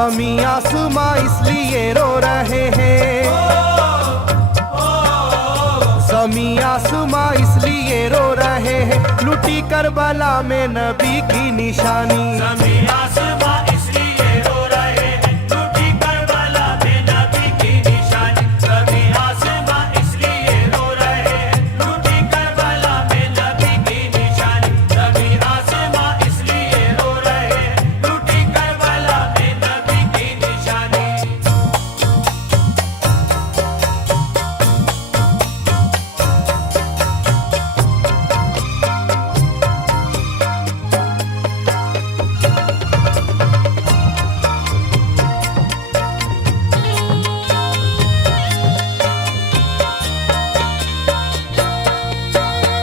ज़मीं आसमां इसलिए रो रहे हैं, ज़मीं आसमां इसलिए रो रहे हैं, लुटी करबला में नबी की निशानी। ज़मीं आसमां इसलिए रो रहे हैं, लुटी करबला में नबी की निशानी। ज़मीं आसमां इसलिए रो रहे हैं, लुटी करबला में नबी की निशानी। ज़मीं आसमां इसलिए रो रहे हैं, लुटी करबला में नबी की निशानी।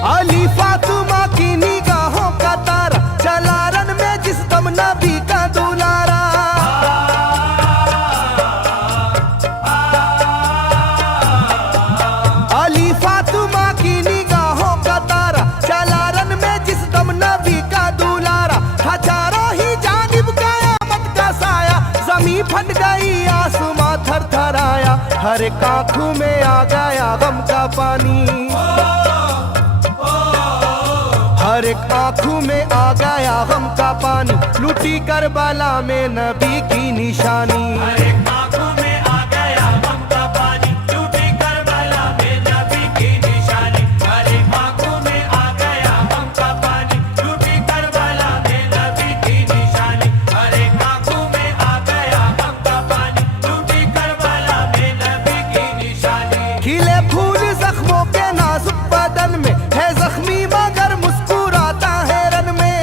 अली फातिमा की निगाहों का तारा, चला रन में जिस दम नबी का दुलारा। अली फातिमा की निगाहों का तारा, चला रन में जिस दम नबी का दुलारा। हजारों ही जानिब कयामत का साया, जमीन फट गई आसमां थर थर आया। हर एक आंखों में आ गया गम का पानी, हर एक आंखों में आ गया गम का पानी, लुटी करबला में नबी की निशानी। हर एक आंखों में आ गया गम का पानी, लुटी करबला में नबी की निशानी। हर एक आंखों में आ गया गम का पानी, लुटी करबला में नबी की निशानी। हर एक आंखों में आ गया गम का पानी, लुटी करबला में नबी की निशानी। खिले फूल जख्मों के नाजुक बदन में है जख्मी मगर मुस्कुराता है रन में।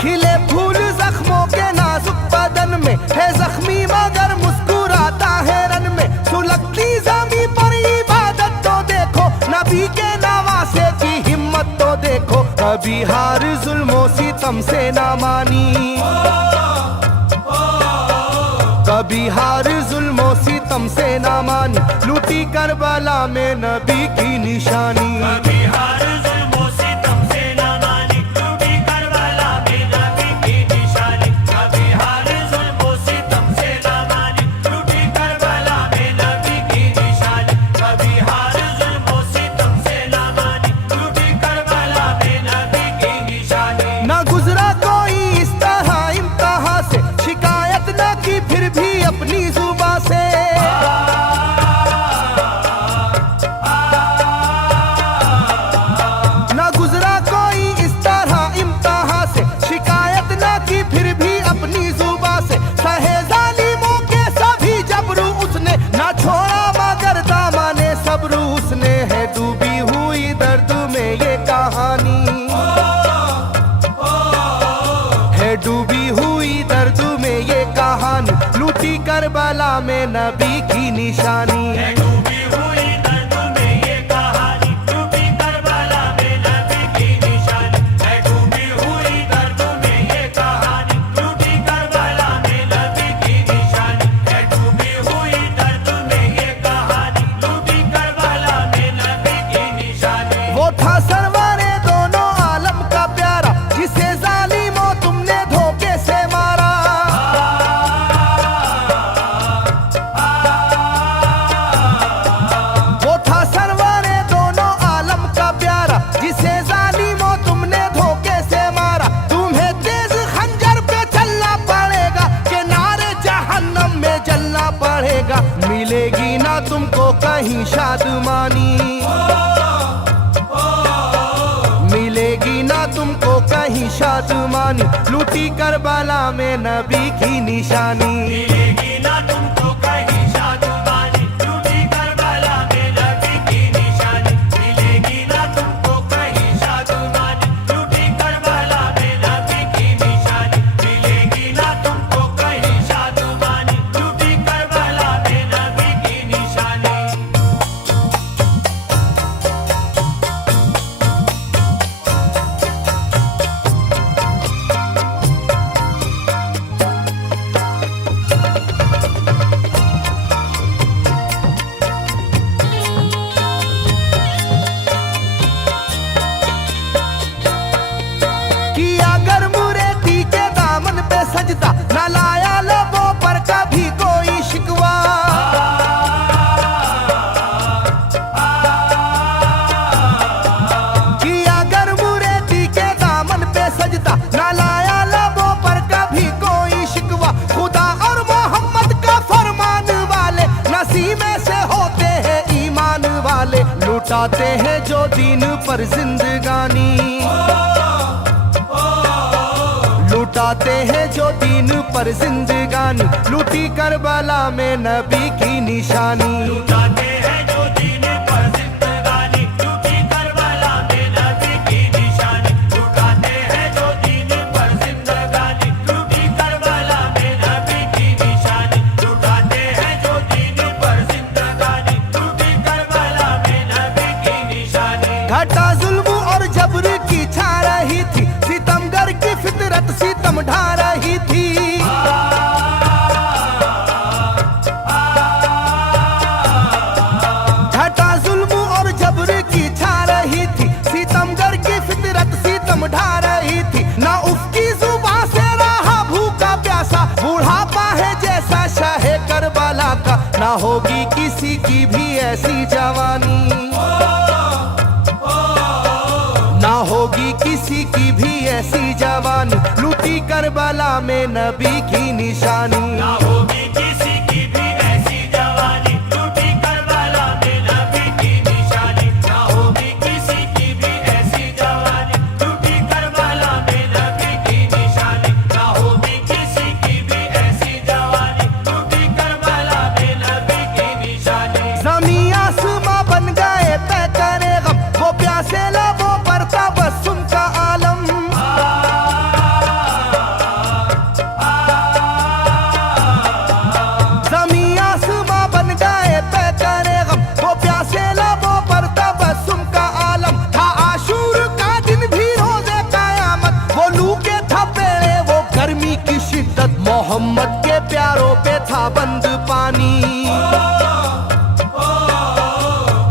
खिले फूल जख्मों के नाजुक बदन में है जख्मी मगर मुस्कुराता है रन में। सुलगती ज़मीं पर इबादत तो देखो, नबी के नवासे की हिम्मत तो देखो। कभी हार जुल्मों सितम से ना मानी, कभी हार जुल्मों सितम से ना मानी, लूटी करबला में नबी की निशानी। कभी हार जुल्मों सितम से ना मानी, लूटी करबला में नबी की निशानी। कभी हार जुल्मों सितम से ना मानी, लूटी करबला में नबी की निशानी। कभी हार जुल्मों सितम से ना मानी, लूटी करबला में नबी की निशानी। ना गुजरा कोई इस तरह इम्तिहा से, शिकायत न की फिर भी अपनी जुबां से। ना गुजरा कोई इस तरह इम्तिहा से, शिकायत न की फिर भी अपनी जुबां से। सहे जालिमों के सभी जबरू उसने, ना छोड़ा मगर दामने सब्र उसने। है डूबी हुई दर्द में ये कहानी, है डूबी हुई दर्द में ये कहानी, लूटी करबला में नबी की निशानी। है डूबी हुई दर्द में ये कहानी, लूटी करबला में नबी की निशानी। है डूबी हुई दर्द में ये कहानी, लूटी करबला में नबी की निशानी। है डूबी हुई दर्द में ये कहानी, लूटी करबला में नबी की निशानी। वो था सरवारे दोनों आलम का प्यारा, जिसे जालिमों तुमने धोखे से मारा। वो था सरवारे दोनों आलम का प्यारा, जिसे जालिमों तुमने धोखे से मारा। तुम्हें तेज खंजर पे चलना पड़ेगा, के नारे जहन्नम में जलना पड़ेगा। मिलेगी ना तुमको कहीं शादमानी, मिलेगी ना तुमको कहीं शादमानी, लूटी करबला में नबी की निशानी। मिलेगी ना तुमको कहीं शादमानी, लूटी करबला में नबी की निशानी। मिलेगी ना तुमको कहीं शादमानी, लूटी करबला में नबी की निशानी। मिलेगी ना तुमको कहीं शादमानी, लूटी करबला में नबी की निशानी। उसी में से होते हैं ईमान वाले, लुटाते हैं जो दीन पर जिंदगानी, लुटाते हैं जो दीन पर जिंदगानी, लूटी करबला में नबी की निशानी। लुटाते हैं जो दीन पर जिंदगानी, लूटी करबला में नबी की निशानी। लुटाते हैं जो दीन पर जिंदगानी, लूटी करबला में नबी की निशानी। लुटाते हैं जो दीन पर जिंदगानी, लूटी करबला में नबी की निशानी। घटा जुल्म और जबर की छा रही थी, सितमगर की फितरत सितम ढा रही थी। घटा जुल्म और जबर की छा रही थी, सितमगर की फितरत सितम ढा रही थी। ना उसकी जुबान से रहा भूखा प्यासा, बुढ़ापा है जैसा शाहे करबला का, ना होगी किसी की भी ऐसी जवानी, ना होगी किसी की भी ऐसी जवानी, लूटी करबला में नबी की निशानी। ना होगी किसी की भी ऐसी जवानी, लूटी करबला में नबी की निशानी। ना होगी किसी की भी ऐसी जवानी, लूटी करबला में नबी की निशानी। ना होगी किसी की भी ऐसी जवानी, लूटी करबला में नबी की निशानी। ज़मीं आसमां बन गए तय करे गम, वो प्यासे लबों पर तबस्सुम का आलम। ज़मीं आसमां बन गए तय करे गम, वो प्यासे लबों पर तबस्सुम का आलम। था आशूर का दिन भी रोज़े क़यामत, वो लू के थपेड़े वो गर्मी की शिद्दत, मोहम्मद के प्यारों पे था बंद पानी,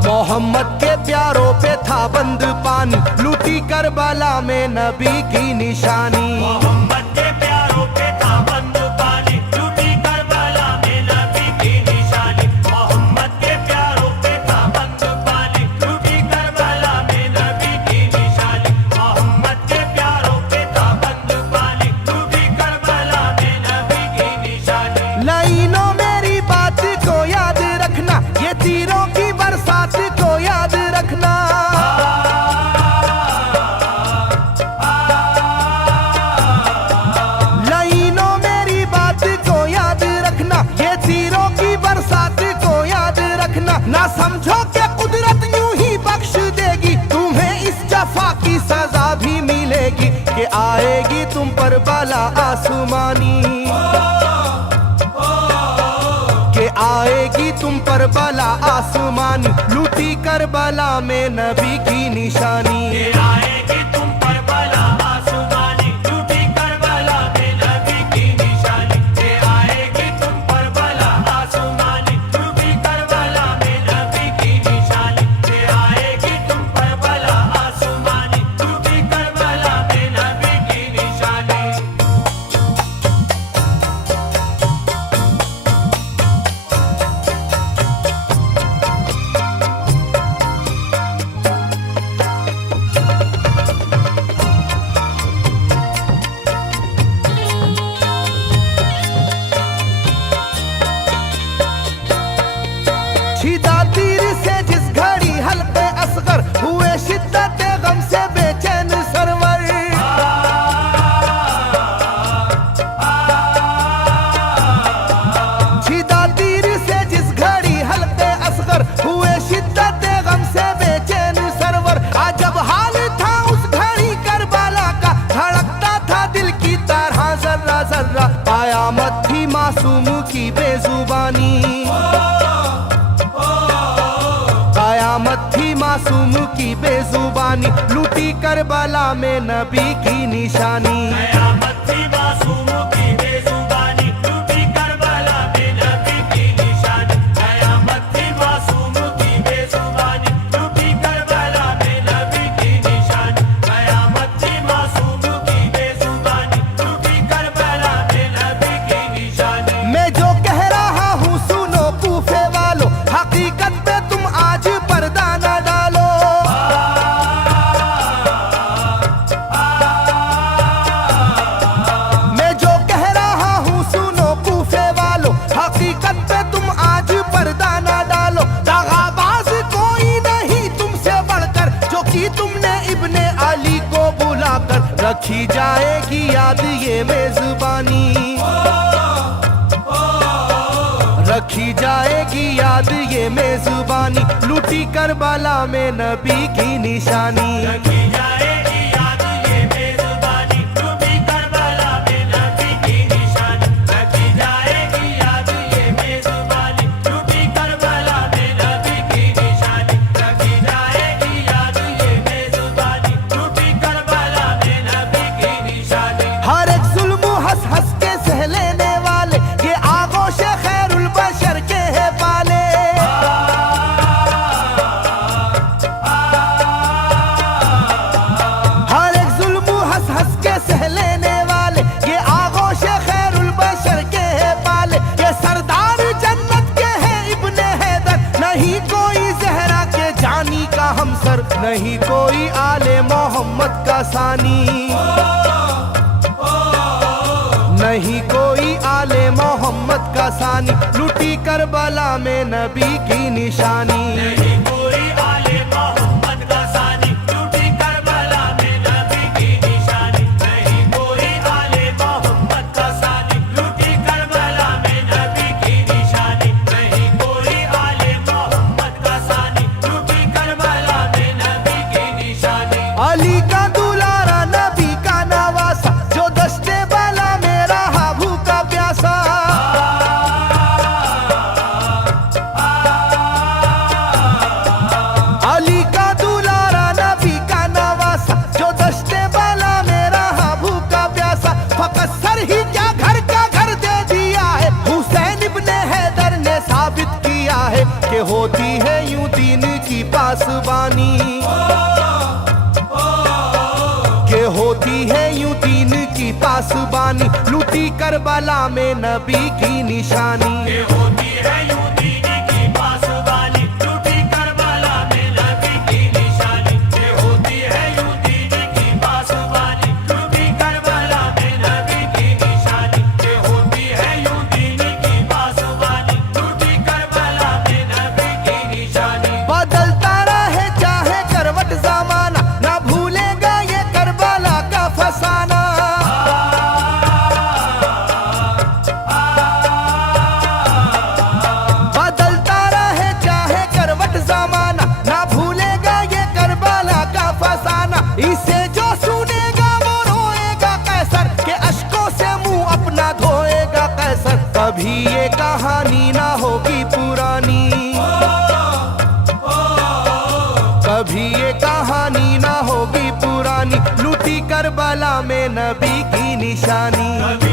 मोहम्मद के प्यारों पे था बंद पानी, लूटी करबला में नबी की निशानी। मोहम्मद के प्यारों पे था बंद पानी, लूटी करबला में नबी की निशानी। मोहम्मद के प्यारों पे था बंद पानी, लूटी करबला में नबी की निशानी। मोहम्मद के प्यारों पे था बंद पानी, लूटी करबला में नबी की निशानी। लाइनों मेरी बात को याद रखना, ये तीरों की बरसात को याद रखना। लाइनों मेरी बात को याद रखना, ये तीरों की बरसात को याद रखना। ना समझो कि कुदरत यूं ही बख्श देगी, तुम्हें इस जफा की सजा भी मिलेगी, कि आएगी तुम पर बला आसमानी, के आएगी तुम पर बला आसमानी, लूटी करबला में नबी की निशानी। ये आएगी तुम पर बला आसमानी, लूटी करबला में नबी की निशानी। ये आएगी तुम पर बला आसमानी, लूटी करबला में नबी की निशानी। ये आएगी तुम पर बला आसमानी, लूटी करबला में नबी की निशानी। छिदा तीर से जिस घड़ी हल्के असगर हुए, शिद्दत गम से बेचैन सरवर। छिदा तीर से जिस घड़ी हल्के असगर हुए, शिद्दत गम से बेचैन सरवर। अजब हाल था उस घड़ी करबला का, धड़कता था दिल की तरह जर्रा जर्रा। कयामत थी मासूम की बेजुबानी, कयामत थी मासूम की बेजुबानी, लूटी करबला में नबी की निशानी। कयामत थी मासूम की बेजुबानी, लूटी करबला में नबी की निशानी। कयामत थी मासूम की बेजुबानी, लूटी करबला में नबी की निशानी। कयामत थी मासूम की बेजुबानी, लूटी करबला में नबी की निशानी। मैं जो कह रहा हूँ सुनो कूफे वालों, हकीकत पे तुम आज पर्दा न डालो। मैं जो कह रखी जाएगी याद ये मेजबानी, रखी जाएगी याद ये मेजबानी, लूटी करबला में नबी की निशानी। रखी जाएगी याद ये मेजबानी, लूटी करबला में नबी की निशानी। रखी जाएगी याद ये मेजबानी, लूटी करबला में नबी की निशानी। रखी जाएगी याद ये मेजबानी, लूटी करबला में नबी की निशानी। हर एक जुल्म हंस हंस के सह लेने वाले ये आगोश खैरुल बशर के है पाले। हर एक जुल्म हंस हंस के सह लेने वाले ये आगोश खैरुल बशर के है पाले। ये सरदार जन्नत के है इब्ने हैदर, नहीं कोई जहरा के जानी का हमसर, नहीं कोई आले मोहम्मद का सानी, नहीं कोई आले मोहम्मद का सानी, लूटी करबला में नबी की निशानी। नहीं कोई आले मोहम्मद का सानी, लूटी करबला में नबी की निशानी। नहीं कोई आले मोहम्मद का सानी, लूटी करबला में नबी की निशानी। नहीं कोई आले मोहम्मद का सानी, लूटी करबला में नबी की निशानी। अली का दुलारा नबी का नवासा, जो दस्ते बाला में रहा भूखा प्यासा। अली का दुलारा नबी का नवासा, जो दस्ते बाला में रहा भूखा प्यासा। फकत सर ही क्या घर का घर दे दिया है, हुसैन इब्ने हैदर ने साबित किया है कि होती है यूं दीन की पासबानी, के होती है यूं दीन की पासबानी, लूटी करबला में नबी की निशानी। ये होती है यूं दीन की पासबानी, लूटी करबला में नबी की निशानी। ये होती है यूं दीन की पासबानी, लूटी करबला में नबी की निशानी। ये होती है यूं दीन की पासबानी, लूटी करबला में नबी की निशानी। बदलता रहे चाहे करवट जमाना, ना भूलेगा ये करबला का फसाना। बदलता रहे चाहे करवट जमाना, ना भूलेगा ये करबला का फसाना। इसे जो सुनेगा वो रोएगा कैसर, के अश्कों से मुंह अपना धोएगा कैसर। कभी ये कहानी ना होगी पुरानी, कभी ये कहानी ना होगी पुरानी, लूटी करबला में नबी की निशानी। कभी